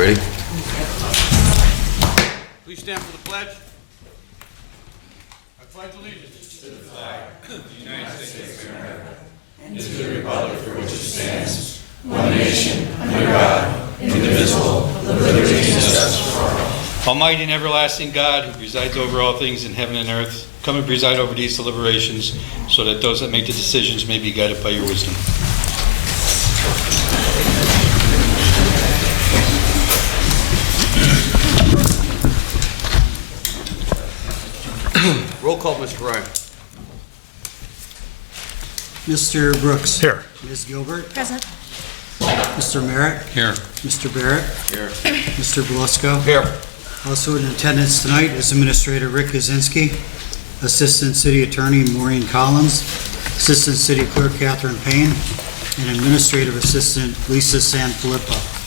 ready? Please stand for the pledge. I pledge allegiance to the flag of the United States of America and to the republic for which it stands, one nation, under God, indivisible, with liberty and justice for all. Almighty and everlasting God, who presides over all things in heaven and earth, come and preside over these deliberations, so that those that make the decisions may be guided by your wisdom. Roll call, Mr. Ryan. Mr. Brooks. Here. Ms. Gilbert. Present. Mr. Merritt. Here. Mr. Barrett. Here. Mr. Belusko. Here. Also in attendance tonight is Administrator Rick Kaczynski, Assistant City Attorney Maureen Collins, Assistant City Clerk Catherine Payne, and Administrative Assistant Lisa Sanfilippo.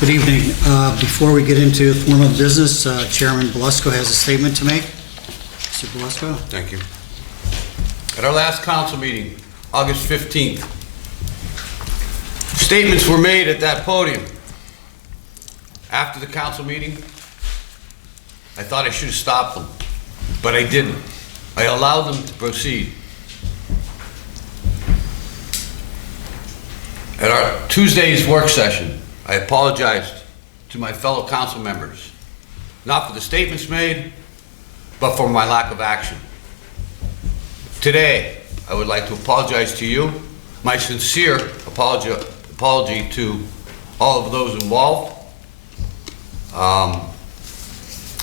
Good evening. Before we get into formal business, Chairman Belusko has a statement to make. Mr. Belusko. Thank you. At our last council meeting, August 15th, statements were made at that podium. After the council meeting, I thought I should have stopped them, but I didn't. I allowed them to proceed. At our Tuesday's work session, I apologized to my fellow council members, not for the statements made, but for my lack of action. Today, I would like to apologize to you, my sincere apology to all of those involved.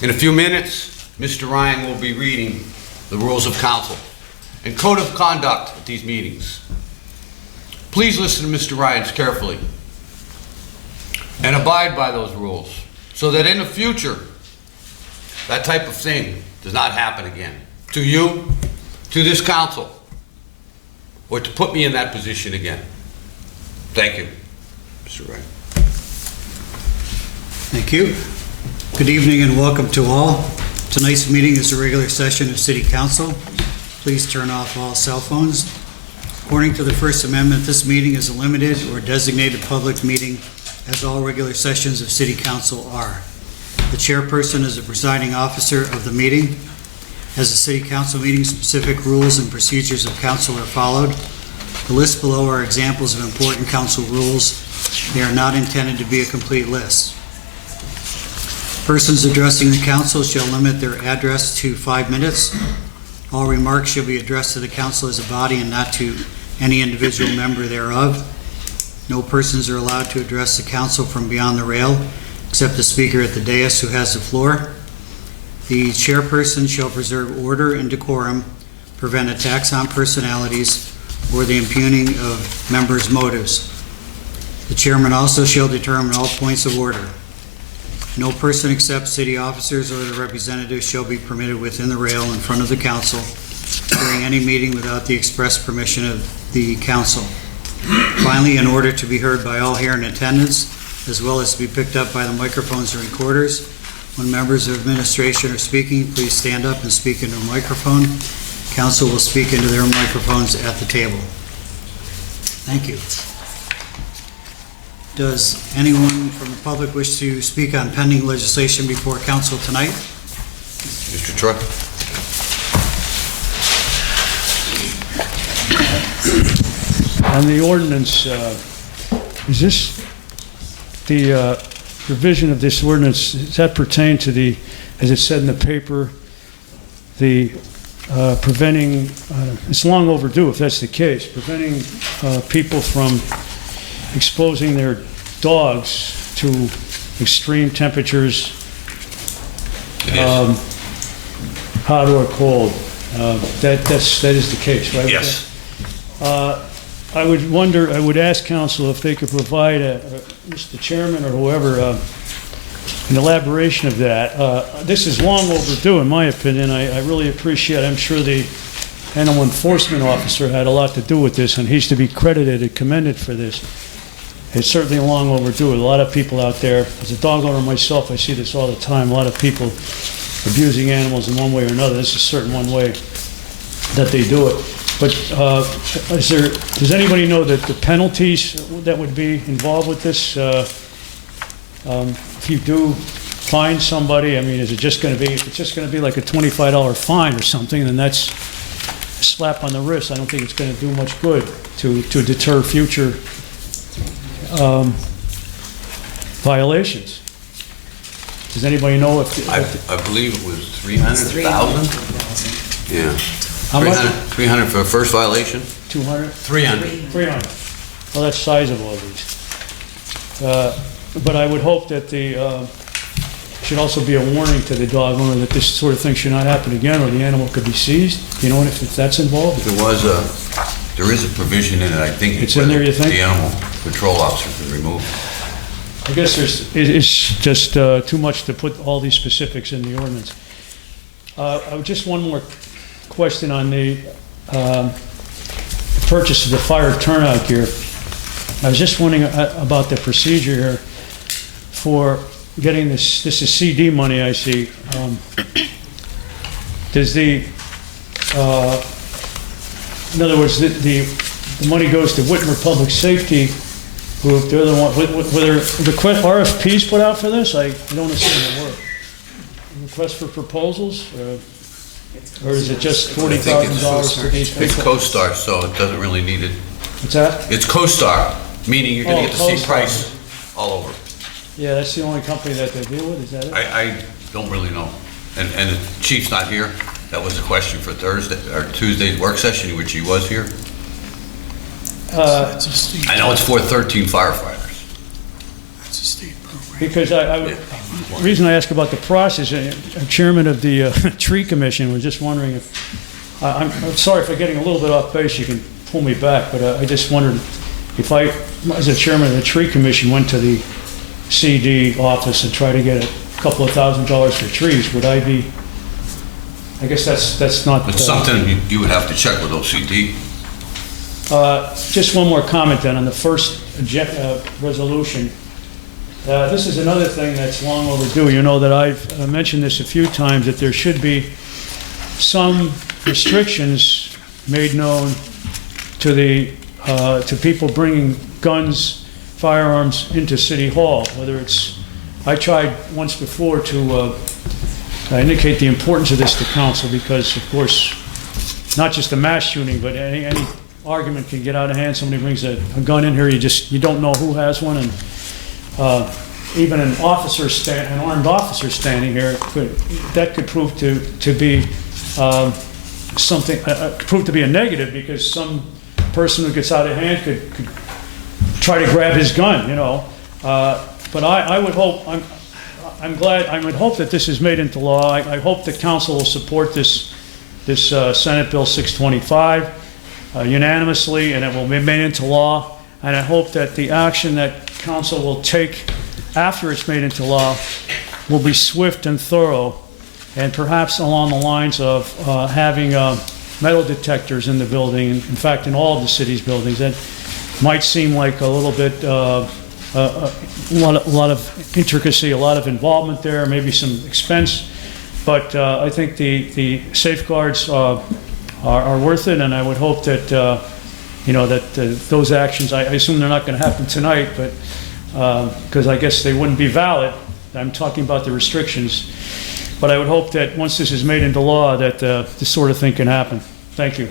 In a few minutes, Mr. Ryan will be reading the rules of council and code of conduct at these meetings. Please listen to Mr. Ryan carefully and abide by those rules so that in the future, that type of thing does not happen again to you, to this council, or to put me in that position again. Thank you, Mr. Ryan. Thank you. Good evening and welcome to all. Tonight's meeting is a regular session of City Council. Please turn off all cell phones. According to the First Amendment, this meeting is a limited or designated public meeting, as all regular sessions of City Council are. The chairperson is the presiding officer of the meeting. As the City Council meeting, specific rules and procedures of council are followed. The list below are examples of important council rules. They are not intended to be a complete list. Persons addressing the council shall limit their address to 5 minutes. All remarks shall be addressed to the council as a body and not to any individual member thereof. No persons are allowed to address the council from beyond the rail, except the speaker at the dais who has the floor. The chairperson shall preserve order and decorum, prevent attacks on personalities, or the impugning of members' motives. The chairman also shall determine all points of order. No person except city officers or their representatives shall be permitted within the rail in front of the council during any meeting without the express permission of the council. Finally, in order to be heard by all here in attendance, as well as to be picked up by the microphones and recorders, when members of administration are speaking, please stand up and speak into a microphone. Council will speak into their microphones at the table. Thank you. Does anyone from the public wish to speak on pending legislation before council tonight? Mr. Troy. On the ordinance, is this the provision of this ordinance, does that pertain to the, as it said in the paper, the preventing, it's long overdue if that's the case, preventing people from exposing their dogs to extreme temperatures, hot or cold. That is the case, right? Yes. I would ask council if they could provide, Mr. Chairman or whoever, an elaboration of that. This is long overdue, in my opinion. I really appreciate it. I'm sure the animal enforcement officer had a lot to do with this, and he's to be credited and commended for this. It's certainly long overdue. A lot of people out there, as a dog owner myself, I see this all the time. A lot of people abusing animals in one way or another. This is certainly one way that they do it. But does anybody know that the penalties that would be involved with this? If you do find somebody, I mean, is it just going to be, if it's just going to be like a $25 fine or something, then that's a slap on the wrist. I don't think it's going to do much good to deter future violations. Does anybody know if... I believe it was 300,000? Yeah. How much? 300 for a first violation? 200? 300. 300. Well, that's sizable at least. But I would hope that should also be a warning to the dog owner that this sort of thing should not happen again, or the animal could be seized. Do you know if that's involved? There is a provision in it, I think. It's in there, you think? The animal control officer can remove. I guess it's just too much to put all these specifics in the ordinance. Just one more question on the purchase of the fire turnout gear. I was just wondering about the procedure here for getting this. This is CD money, I see. Does in other words, the money goes to Whitmer Public Safety Group. They're the one. Were there RFPs put out for this? I don't understand the word. Request for proposals, or is it just $40,000 for these people? It's CoStar, so it doesn't really need it. What's that? It's CoStar, meaning you're going to get the same CoStar. price all over. Yeah, that's the only company that they deal with. Is that it? I don't really know. And the chief's not here. That was a question for Thursday or Tuesday's work session, which he was here. I know it's for 13 firefighters. That's a state program. Because the reason I ask about the process, chairman of the tree commission was just wondering if, I'm sorry for getting a little bit off base, you can pull me back, but I just wondered if I, as a chairman of the tree commission, went to the CD office and tried to get a couple of $1,000s for trees, would I be, I guess that's not. It's something you would have to check with OCD. Just one more comment then on the first resolution. This is another thing that's long overdue. You know that I've mentioned this a few times, that there should be some restrictions made known to to people bringing guns, firearms into City Hall. Whether it's, I tried once before to indicate the importance of this to council, because of course, not just a mass shooting, but any argument can get out of hand. Somebody brings a gun in here, you don't know who has one, and even an armed officer standing here could prove to be something, prove to be a negative, because some person who gets out of hand could try to grab his gun, you know. But I would hope, I would hope that this is made into law. I hope the council will support this Senate Bill 625 unanimously, and it will be made into law. And I hope that the action that council will take after it's made into law will be swift and thorough, and perhaps along the lines of having metal detectors in the building. In fact, in all of the city's buildings. That might seem like a little bit, a lot of intricacy, a lot of involvement there, maybe some expense, but I think the safeguards are worth it, and I would hope that those actions, I assume they're not going to happen tonight, but because I guess they wouldn't be valid. I'm talking about the restrictions, but I would hope that once this is made into law, that this sort of thing can happen. Thank you.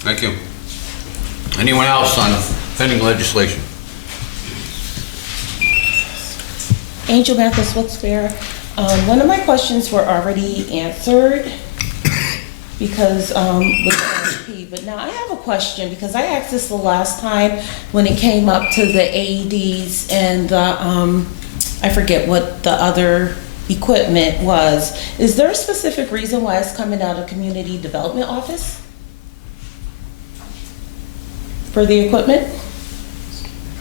Thank you. Anyone else on pending legislation? Angel Mathis, Wilkes-Barre. One of my questions were already answered because with the RFP, but now I have a question, because I asked this the last time when it came up to the AEDs and the, I forget what the other equipment was. Is there a specific reason why it's coming out of Community Development Office for the equipment?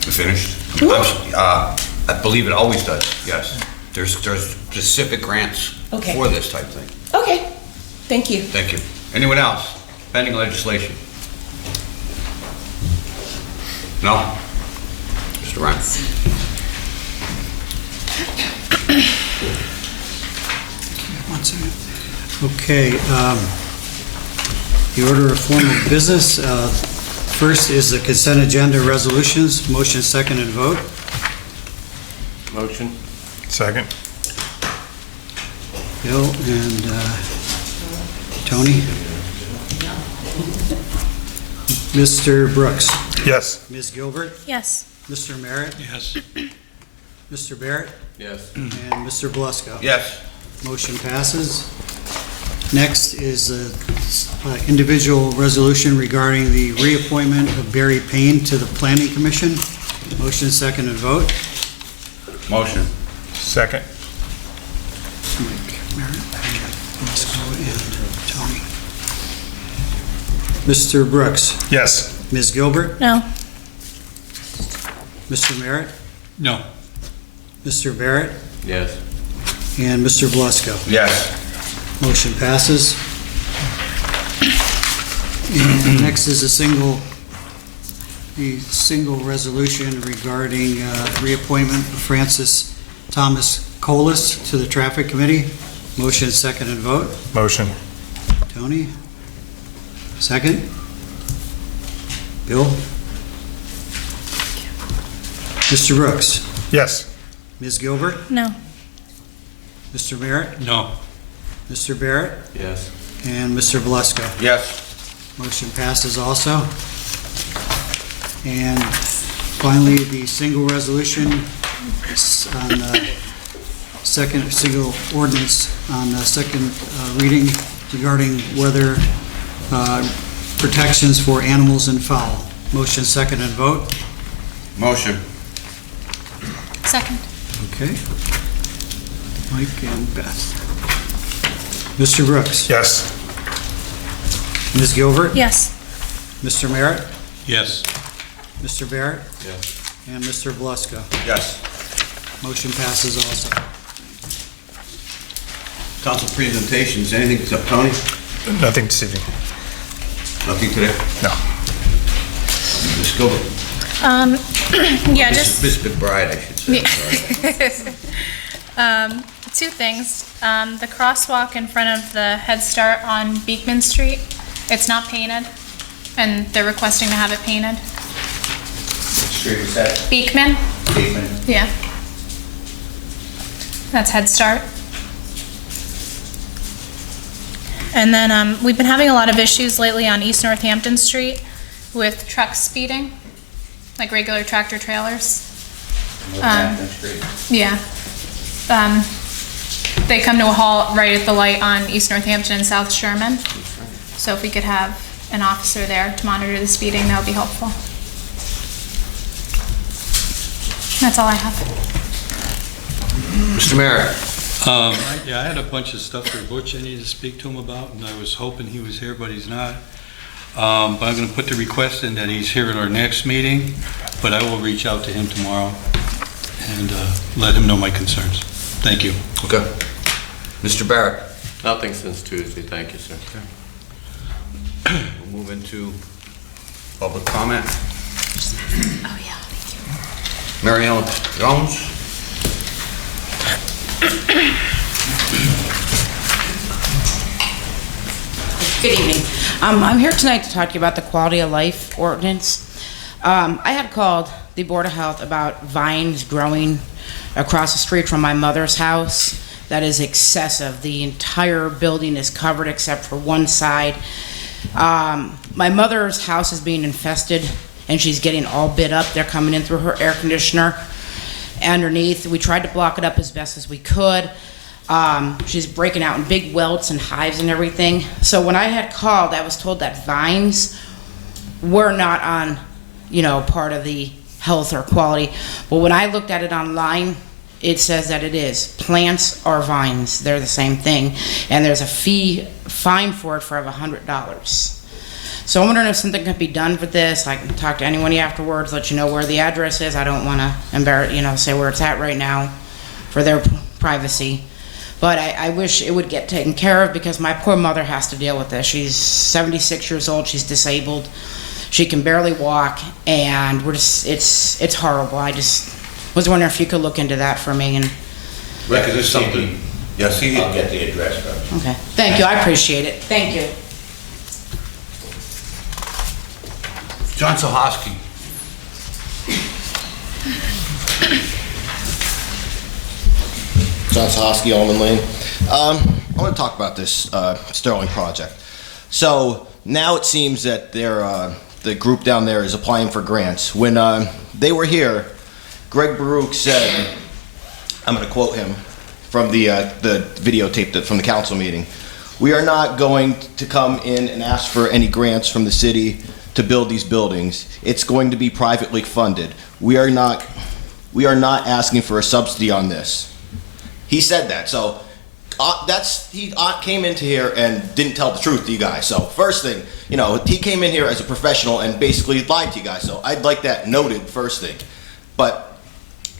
Finished? I believe it always does, yes. There's specific grants Okay. for this type of thing. Okay, thank you. Thank you. Anyone else? Pending legislation? No? Mr. Ryan? Okay. The order of formal business, first is the consent agenda resolutions. Motion, second, and vote. Motion. Second. Bill and Tony. Mr. Brooks. Yes. Ms. Gilbert. Yes. Mr. Merritt. Yes. Mr. Barrett. Yes. And Mr. Belusko. Yes. Motion passes. Next is the individual resolution regarding the reappointment of Barry Payne to the Planning Commission. Motion, second, and vote. Motion. Second. Mike Merritt, Belusko, and Tony. Mr. Brooks. Yes. Ms. Gilbert. No. Mr. Merritt. No. Mr. Barrett. Yes. And Mr. Belusko. Yes. Motion passes. And next is the single resolution regarding reappointment of Francis Thomas Colas to the Traffic Committee. Motion, second, and vote. Motion. Tony? Second? Bill? Mr. Brooks? Yes. Ms. Gilbert? No. Mr. Merritt? No. Mr. Barrett? Yes. And Mr. Belusko. Yes. Motion passes also. And finally, the single resolution on the second, single ordinance on the second reading regarding weather protections for animals and fowl. Motion, second, and vote. Motion. Second. Okay. Mike and Beth. Mr. Brooks. Yes. Ms. Gilbert. Yes. Mr. Merritt. Yes. Mr. Barrett. Yes. And Mr. Belusko. Yes. Motion passes also. Council presentations, anything except Tony? Nothing this evening. Nothing today? No. Ms. Gilbert? Yeah, just Miss McBride, I should say. Sorry. two things. The crosswalk in front of the Head Start on Beekman Street, it's not painted, and they're requesting to have it painted. Street is that? Beekman? Beekman. Yeah. That's Head Start. And then we've been having a lot of issues lately on East Northampton Street with trucks speeding, like regular tractor trailers. Northampton Street. Yeah. They come to a halt right at the light on East Northampton and South Sherman. So if we could have an officer there to monitor the speeding, that would be helpful. That's all I have. Mr. Merritt? Yeah, I had a bunch of stuff for Butch I needed to speak to him about, and I was hoping he was here, but he's not. But I'm gonna put the request in that he's here at our next meeting, but I will reach out to him tomorrow and let him know my concerns. Thank you. Okay. Mr. Barrett? Nothing since Tuesday, thank you, sir. We'll move into public comment. Oh, yeah, thank you. Mary Ellen Jones? Good evening. I'm here tonight to talk to you about the quality of life ordinance. I had called the Board of Health about vines growing across the street from my mother's house. That is excessive. The entire building is covered except for one side. My mother's house is being infested and she's getting all bit up. They're coming in through her air conditioner underneath. We tried to block it up as best as we could. She's breaking out in big welts and hives and everything. So when I had called, I was told that vines were not on, part of the health or quality. But when I looked at it online, it says that it is. Plants or vines, they're the same thing. And there's a fine for it for $100. So I'm wondering if something could be done for this. I can talk to anyone afterwards, let you know where the address is. I don't want to embarrass, say where it's at right now for their privacy. But I wish it would get taken care of because my poor mother has to deal with this. She's 76 years old, she's disabled. She can barely walk, and it's horrible. I just was wondering if you could look into that for me. And Rick, is this something? Yes, I'll get the address from you. okay, thank you, I appreciate it. Thank you. John Sahoski. John Sahoski, Almond Lane. I want to talk about this Sterling project. So now it seems that the group down there is applying for grants. When they were here, Greg Baruch said, I'm going to quote him from the videotape from the council meeting, "We are not going to come in and ask for any grants from the city to build these buildings. It's going to be privately funded. We are not asking for a subsidy on this." He said that. So he came into here and didn't tell the truth to you guys. So first thing, he came in here as a professional and basically lied to you guys. So I'd like that noted first thing. But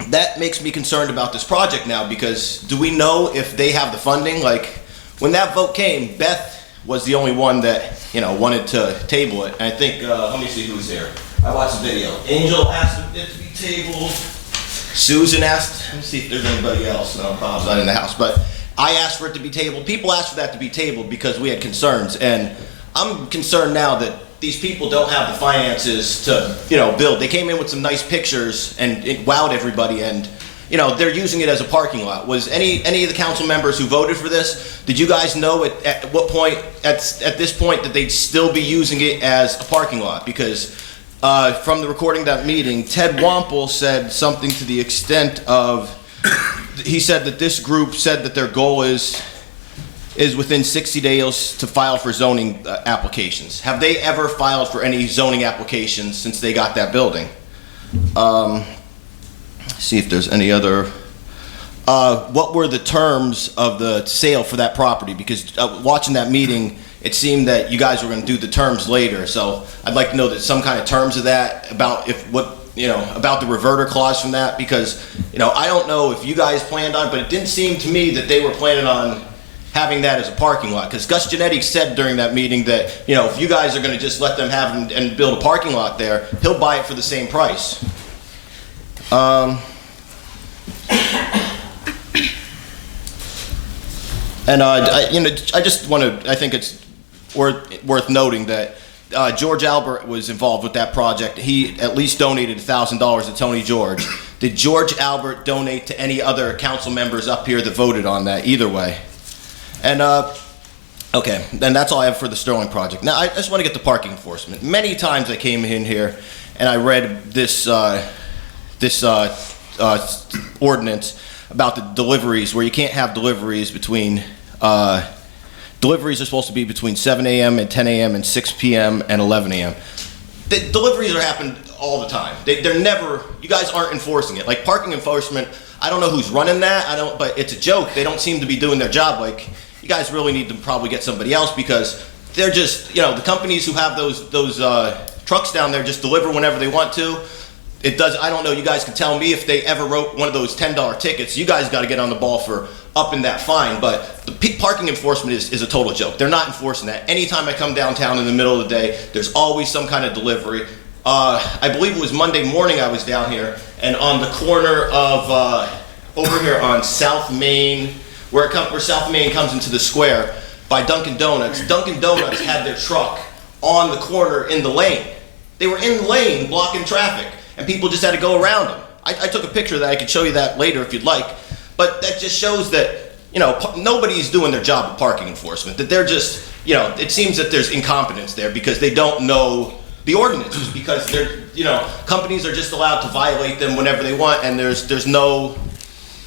that makes me concerned about this project now, because do we know if they have the funding? Like, when that vote came, Beth was the only one that, wanted to table it. And I think, let me see who's there. I watched the video. Angel asked it to be tabled. Susan asked, let me see if there's anybody else. No, Bob's not in the house, but I asked for it to be tabled. People asked for that to be tabled because we had concerns, and I'm concerned now that these people don't have the finances to, build. They came in with some nice pictures and it wowed everybody, and, they're using it as a parking lot. Was any of the council members who voted for this, did you guys know at what point, at this point, that they'd still be using it as a parking lot? Because from the recording of that meeting, Ted Wampel said something to the extent of, he said that this group said that their goal is within 60 days to file for zoning applications. Have they ever filed for any zoning applications since they got that building? See if there's any other. What were the terms of the sale for that property? Because watching that meeting, it seemed that you guys were going to do the terms later. So I'd like to know that some kind of terms of that, about about the reverter clause from that, because I don't know if you guys planned on, but it didn't seem to me that they were planning on having that as a parking lot. Because Gus Genetti said during that meeting that if you guys are going to just let them have and build a parking lot there, he'll buy it for the same price. And I just want to. I think it's worth noting that George Albert was involved with that project. He at least donated $1,000 to Tony George. Did George Albert donate to any other council members up here that voted on that? Either way. And okay, then that's all I have for the Sterling project. Now I just want to get to parking enforcement. Many times I came in here and I read this ordinance about the deliveries, where you can't have deliveries between. Deliveries are supposed to be between 7 a.m. and 10 a.m. and 6 p.m. and 11 a.m. The deliveries are happening all the time. They're never. You guys aren't enforcing it. Like parking enforcement, I don't know who's running that. But it's a joke. They don't seem to be doing their job. Like, you guys really need to probably get somebody else, because they're just, the companies who have those trucks down there just deliver whenever they want to. It does. I don't know. You guys can tell me if they ever wrote one of those $10 tickets. You guys got to get on the ball for upping that fine. But the parking enforcement is a total joke. They're not enforcing that. Anytime I come downtown in the middle of the day, there's always some kind of delivery. I believe it was Monday morning I was down here, and on the corner of over here on South Main, where South Main comes into the square by Dunkin' Donuts. Dunkin' Donuts had their truck on the corner in the lane. They were in the lane blocking traffic, and people just had to go around them. I took a picture of that. I could show you that later if you'd like. But that just shows that, nobody's doing their job of parking enforcement. That they're just, it seems that there's incompetence there because they don't know the ordinances, because they're, companies are just allowed to violate them whenever they want, and there's no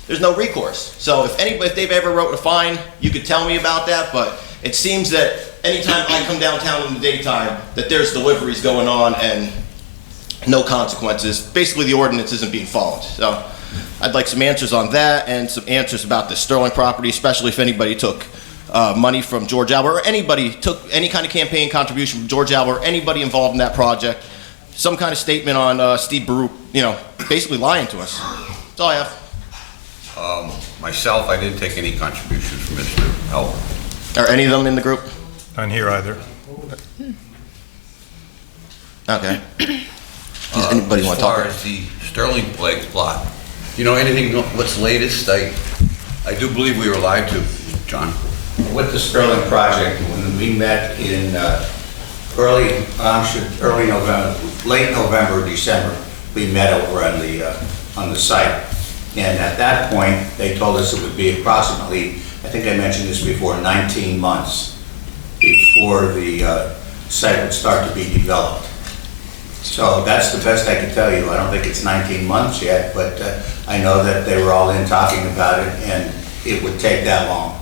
recourse. So if they've ever wrote a fine, you could tell me about that. But it seems that anytime I come downtown in the daytime, that there's deliveries going on and no consequences. Basically, the ordinance isn't being followed. So I'd like some answers on that, and some answers about the Sterling property, especially if anybody took money from George Albert, or anybody took any kind of campaign contribution from George Albert, or anybody involved in that project. Some kind of statement on Steve Baruch, basically lying to us. That's all I have. Myself, I didn't take any contributions from Mr. Albert. Are any of them in the group? Not here either. Okay. Does anybody want to talk? As far as the Sterling plot, anything, what's latest? I do believe we were lied to, John. With the Sterling project, when we met in early November, late November, December, we met over on the site. And at that point, they told us it would be approximately, I think I mentioned this before, 19 months before the site would start to be developed. So that's the best I can tell you. I don't think it's 19 months yet, but I know that they were all in talking about it, and it would take that long.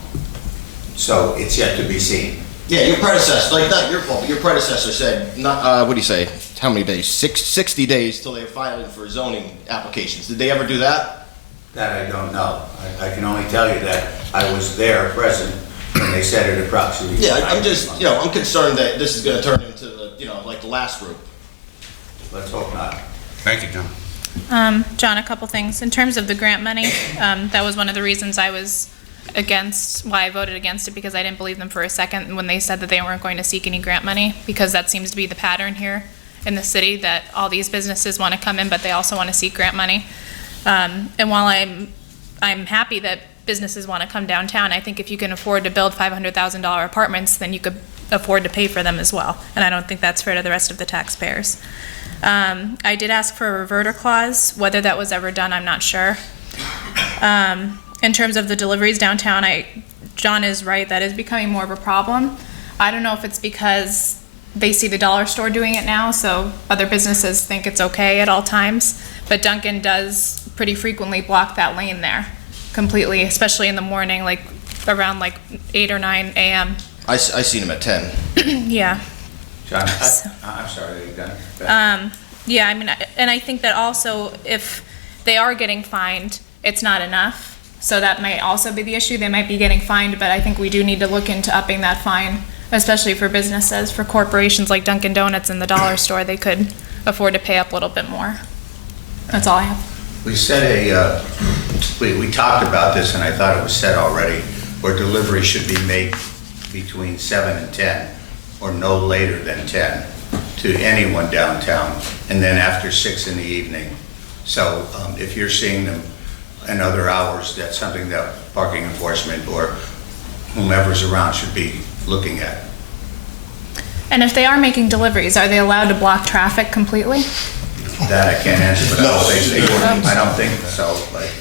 So it's yet to be seen. Yeah, your predecessor, like not your fault, but your predecessor said, not, what do you say, how many days? 60 days till they were filing for zoning applications. Did they ever do that? That I don't know. I can only tell you that I was there present when they said it approximately. Yeah, I'm just, I'm concerned that this is gonna turn into the, like the last group. Let's hope not. Thank you, John. John, a couple things. In terms of the grant money, that was one of the reasons I was why I voted against it, because I didn't believe them for a second when they said that they weren't going to seek any grant money, because that seems to be the pattern here in the city, that all these businesses want to come in, but they also want to seek grant money. And while I'm happy that businesses want to come downtown, I think if you can afford to build $500,000 apartments, then you could afford to pay for them as well. And I don't think that's fair to the rest of the taxpayers. I did ask for a reverter clause. Whether that was ever done, I'm not sure. In terms of the deliveries downtown, John is right, that is becoming more of a problem. I don't know if it's because they see the dollar store doing it now, so other businesses think it's okay at all times, but Dunkin' does pretty frequently block that lane there completely, especially in the morning, like around like 8 or 9 a.m. I seen them at 10. Yeah. John, I'm sorry, you done? Yeah, I mean, and I think that also if they are getting fined, it's not enough. So that might also be the issue. They might be getting fined, but I think we do need to look into upping that fine, especially for businesses. For corporations like Dunkin' Donuts and the dollar store, they could afford to pay up a little bit more. That's all I have. We said we talked about this, and I thought it was said already, where delivery should be made between 7 and 10, or no later than 10, to anyone downtown, and then after 6 in the evening. So if you're seeing them in other hours, that's something that parking enforcement or whomever's around should be looking at. And if they are making deliveries, are they allowed to block traffic completely? That I can't answer, but I don't think so. But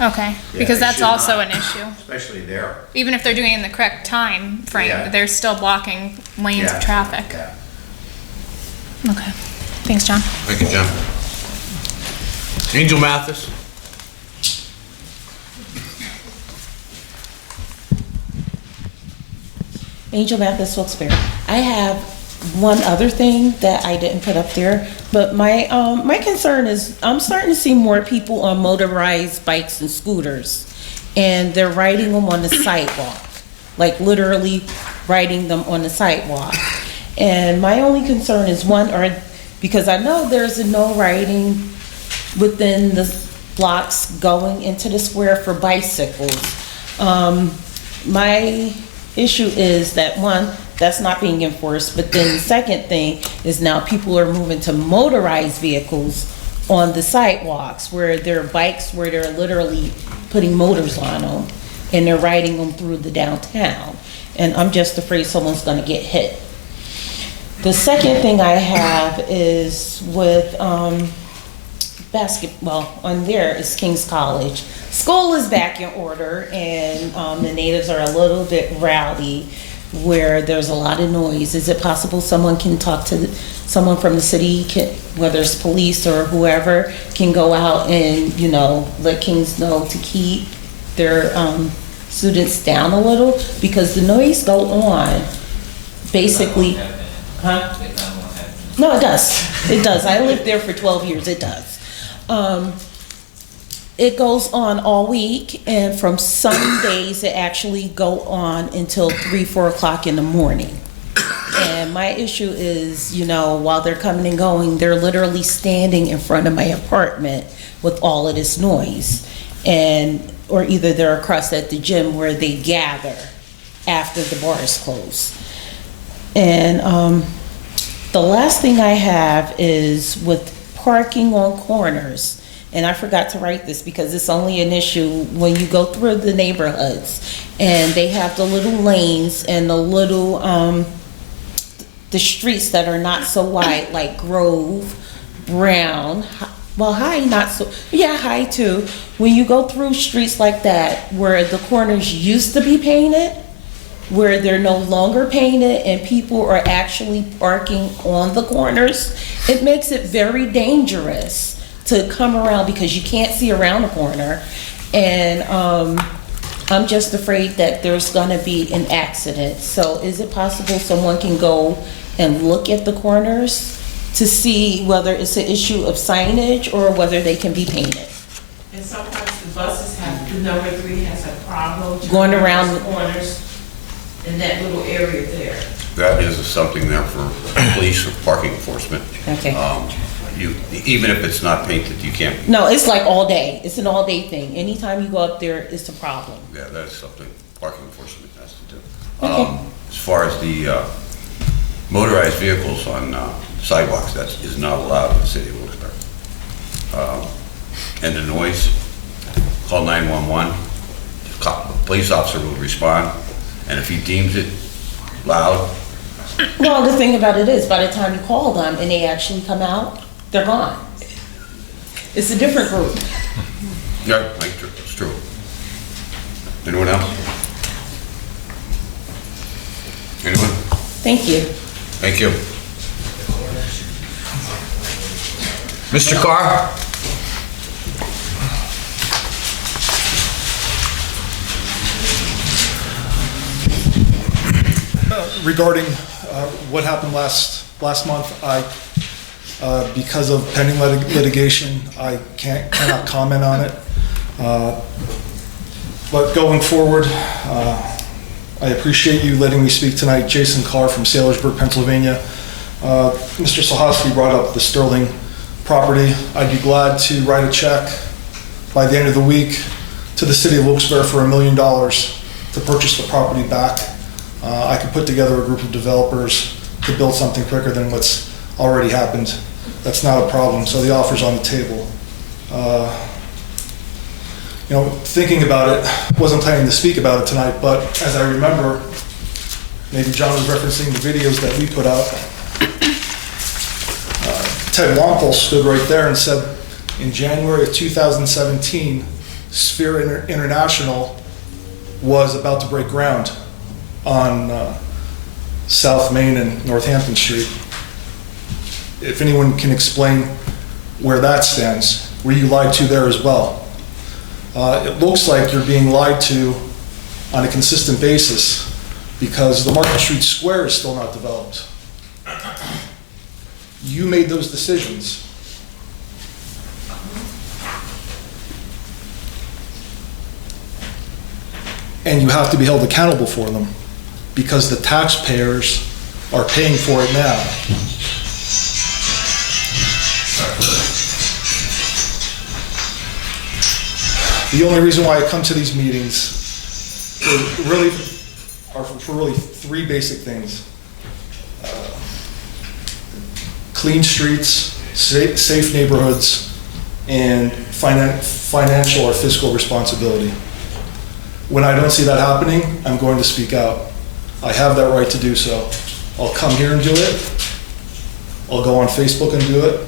Okay, yeah, because they that's should also not, an issue. especially there. Even if they're doing it in the correct time frame, Yeah. they're still blocking lanes Yeah. of traffic. Yeah. Okay, thanks, John. Thank you, John. Angel Mathis. Angel Mathis, Wilkes-Barre. I have one other thing that I didn't put up there, but my concern is I'm starting to see more people on motorized bikes and scooters, and they're riding them on the sidewalk, like literally riding them on the sidewalk. And my only concern is because I know there's a no riding within the blocks going into the square for bicycles. My issue is that one, that's not being enforced, but then the second thing is now people are moving to motorized vehicles on the sidewalks where there are bikes where they're literally putting motors on them and they're riding them through the downtown. And I'm just afraid someone's gonna get hit. The second thing I have is with basketball on there is King's College. School is back in order, and the natives are a little bit rowdy where there's a lot of noise. Is it possible someone can talk to someone from the city, whether it's police or whoever, can go out and, let Kings know to keep their students down a little? Because the noise go on, basically. Huh? No, it does. It does. I lived there for 12 years. It does. It goes on all week, and from some days it actually go on until 3, 4 o'clock in the morning. And my issue is, while they're coming and going, they're literally standing in front of my apartment with all of this noise. Or either they're across at the gym where they gather after the bars close. And the last thing I have is with parking on corners. And I forgot to write this because it's only an issue when you go through the neighborhoods and they have the little lanes and the little the streets that are not so wide, like Grove, Brown, well, High, not so, yeah, High too. When you go through streets like that, where the corners used to be painted, where they're no longer painted and people are actually parking on the corners, it makes it very dangerous to come around because you can't see around the corner. And I'm just afraid that there's gonna be an accident. So is it possible someone can go and look at the corners to see whether it's an issue of signage or whether they can be painted? And sometimes the buses have, the number 3 has a problem Going around the corners in that little area there. That is something there for police or parking enforcement. Okay. Even if it's not painted, you can't. No, it's like all day. It's an all day thing. Anytime you go up there, it's a problem. Yeah, that's something parking enforcement has to do. Okay. As far as the motorized vehicles on sidewalks, that is not allowed in the city of Wilkes-Barre. And the noise, call 911. The police officer will respond, and if he deems it loud. Well, the thing about it is, by the time you call them and they actually come out, they're gone. It's a different group. Yeah, it's true. Anyone else? Anyone? Thank you. Thank you. Mr. Carr? Regarding what happened last month, because of pending litigation, I cannot comment on it. But going forward, I appreciate you letting me speak tonight. Jason Carr from Sailorsburg, Pennsylvania. Mr. Sahosky brought up the Sterling property. I'd be glad to write a check by the end of the week to the city of Wilkes-Barre for $1 million to purchase the property back. I could put together a group of developers to build something quicker than what's already happened. That's not a problem, so the offer's on the table. Thinking about it, wasn't planning to speak about it tonight, but as I remember, maybe John was referencing the videos that we put out. Ted Wampel stood right there and said, in January of 2017, Sphere International was about to break ground on South Main and Northampton Street. If anyone can explain where that stands, were you lied to there as well? It looks like you're being lied to on a consistent basis because the Market Street Square is still not developed. You made those decisions. And you have to be held accountable for them because the taxpayers are paying for it now. The only reason why I come to these meetings are for really 3 basic things. Clean streets, safe neighborhoods, and financial or fiscal responsibility. When I don't see that happening, I'm going to speak out. I have that right to do so. I'll come here and do it. I'll go on Facebook and do it.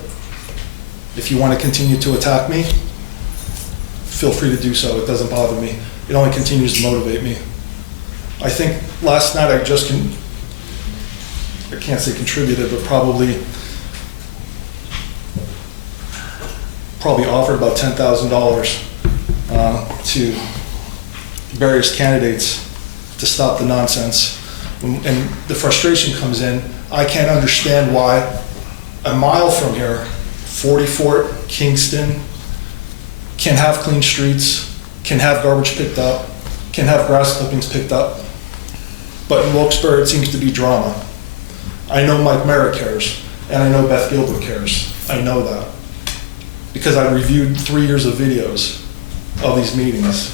If you want to continue to attack me, feel free to do so. It doesn't bother me. It only continues to motivate me. I think last night I can't say contributed, but probably offered about $10,000 to various candidates to stop the nonsense. And the frustration comes in, I can't understand why a mile from here, 44 Kingston, can have clean streets, can have garbage picked up, can have grass clippings picked up. But in Wilkes-Barre, it seems to be drama. I know Mike Merritt cares, and I know Beth Gilbert cares. I know that. Because I reviewed 3 years of videos of these meetings,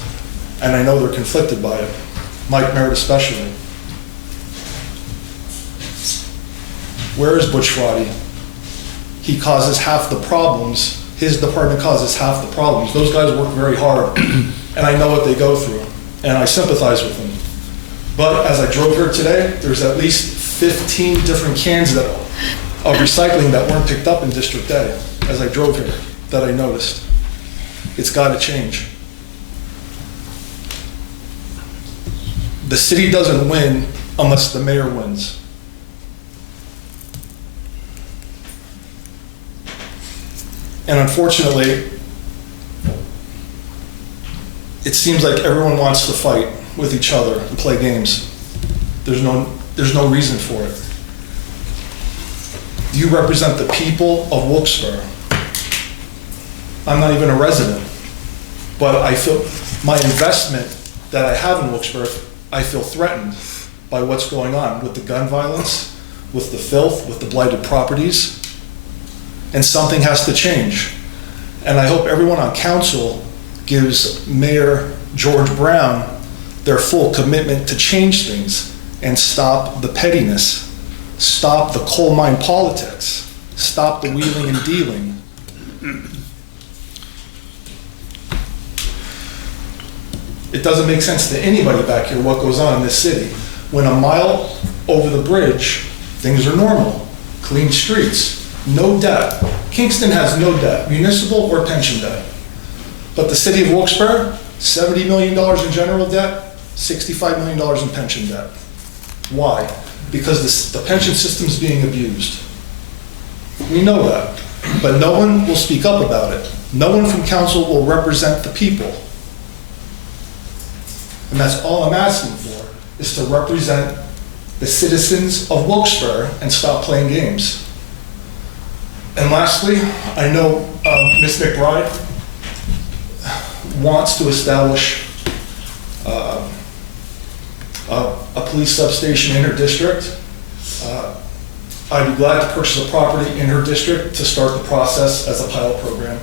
and I know they're conflicted by it. Mike Merritt especially. Where is Butch Frotty? He causes half the problems. His department causes half the problems. Those guys work very hard, and I know what they go through, and I sympathize with them. But as I drove here today, there's at least 15 different cans of recycling that weren't picked up in District A as I drove here that I noticed. It's got to change. The city doesn't win unless the mayor wins. And unfortunately, it seems like everyone wants to fight with each other and play games. There's no reason for it. You represent the people of Wilkes-Barre. I'm not even a resident, but I feel my investment that I have in Wilkes-Barre, I feel threatened by what's going on with the gun violence, with the filth, with the blighted properties, and something has to change. And I hope everyone on council gives Mayor George Brown their full commitment to change things and stop the pettiness, stop the coal mine politics, stop the wheeling and dealing. It doesn't make sense to anybody back here what goes on in this city. When a mile over the bridge, things are normal. Clean streets, no debt. Kingston has no debt, municipal or pension debt. But the city of Wilkes-Barre, $70 million in general debt, $65 million in pension debt. Why? Because the pension system's being abused. We know that, but no one will speak up about it. No one from council will represent the people. And that's all I'm asking for, is to represent the citizens of Wilkes-Barre and stop playing games. And lastly, I know Ms. McBride wants to establish a police substation in her district. I'd be glad to purchase a property in her district to start the process as a pilot program,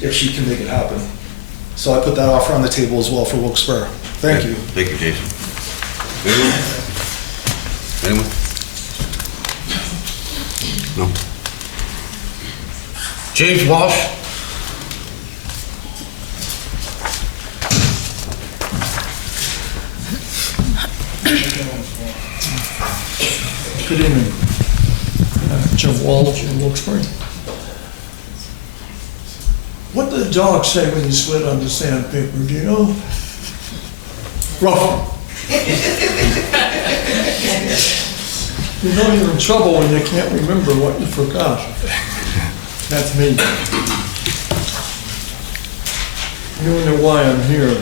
if she can make it happen. So I put that offer on the table as well for Wilkes-Barre. Thank you. Thank you, Jason. Anyone? No. James Walsh? Good evening. Jim Walsh in Wilkes-Barre. What did the dog say when you slid on the sandpaper? Do you know? Ruff. You know you're in trouble when you can't remember what you forgot. That's me. You wonder why I'm here.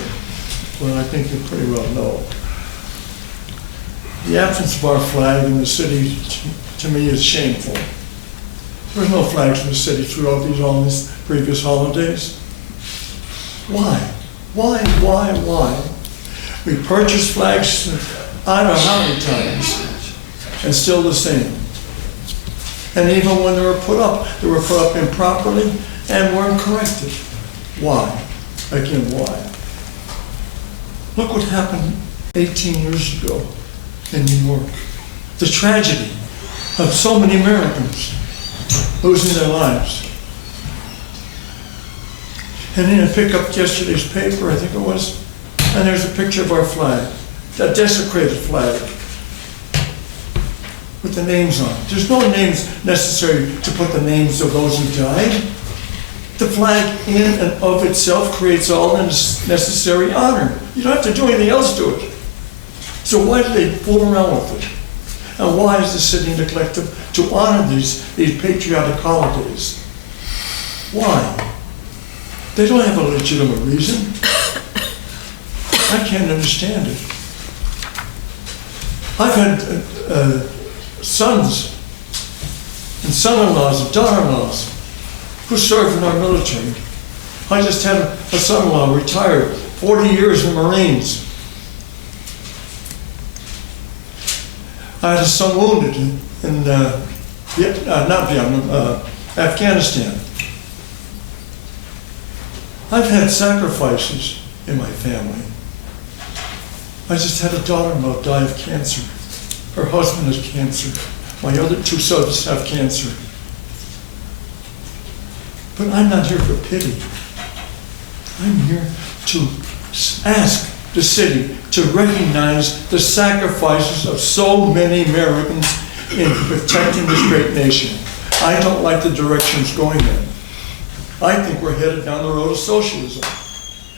Well, I think you pretty well know. The absence of our flag in the city, to me, is shameful. There's no flags in the city throughout all these previous holidays. Why? Why? We purchased flags, I don't know how many times, and still the same. And even when they were put up improperly and weren't corrected. Why? Again, why? Look what happened 18 years ago in New York. The tragedy of so many Americans losing their lives. And then I pick up yesterday's paper, I think it was, and there's a picture of our flag, that desecrated flag, with the names on it. There's no names necessary to put the names of those who died. The flag in and of itself creates all the necessary honor. You don't have to do anything else to it. So why do they fool around with it? And why is the city neglected to honor these patriotic holidays? Why? They don't have a legitimate reason. I can't understand it. I've had sons and son-in-laws and daughter-in-laws who served in our military. I just had a son-in-law retired, 40 years in the Marines. I had a son wounded in Afghanistan. I've had sacrifices in my family. I just had a daughter-in-law die of cancer. Her husband has cancer. My other two sons have cancer. But I'm not here for pity. I'm here to ask the city to recognize the sacrifices of so many Americans in protecting this great nation. I don't like the direction it's going in. I think we're headed down the road of socialism.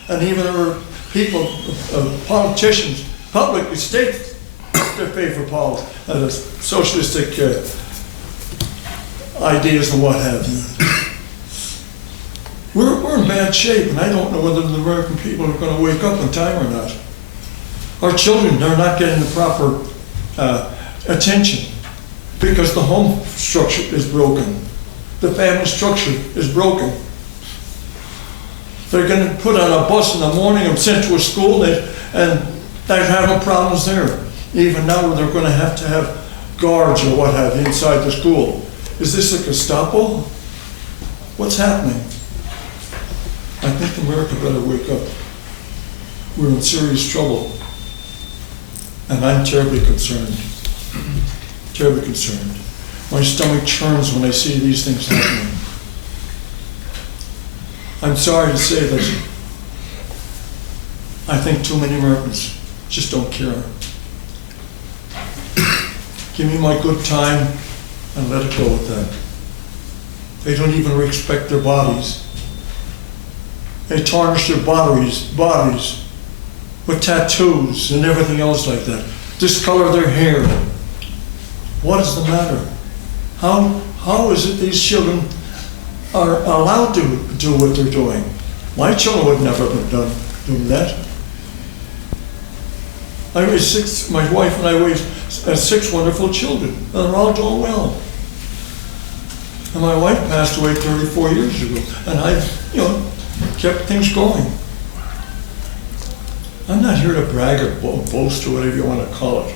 And even there are people, politicians, publicly state their favor socialistic ideas and what have you. We're in bad shape, and I don't know whether the American people are going to wake up in time or not. Our children are not getting the proper attention because the home structure is broken. The family structure is broken. They're going to put on a bus in the morning and sent to a school, and they're having problems there. Even now, they're going to have guards or what have you inside the school. Is this a Gestapo? What's happening? I think America better wake up. We're in serious trouble. And I'm terribly concerned. Terribly concerned. My stomach churns when I see these things happening. I'm sorry to say that I think too many Americans just don't care. Give me my good time and let it go with that. They don't even respect their bodies. They tarnish their bodies with tattoos and everything else like that. Discolor their hair. What is the matter? How is it these children are allowed to do what they're doing? My children would never have done that. I raised six, my wife and I raised 6 wonderful children, and they're all doing well. And my wife passed away 34 years ago, and I've, kept things going. I'm not here to brag or boast or whatever you want to call it.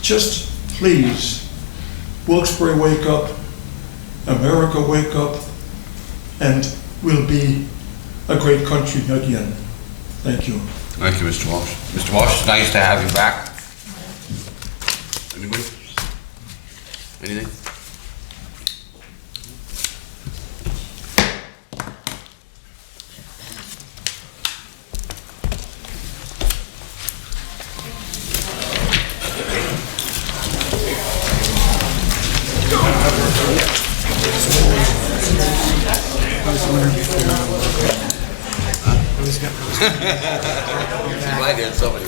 Just please, Wilkes-Barre, wake up, America, wake up, and we'll be a great country again. Thank you. Thank you, Mr. Walsh. Mr. Walsh, it's nice to have you back. Anybody? Anything? I'm glad there's somebody.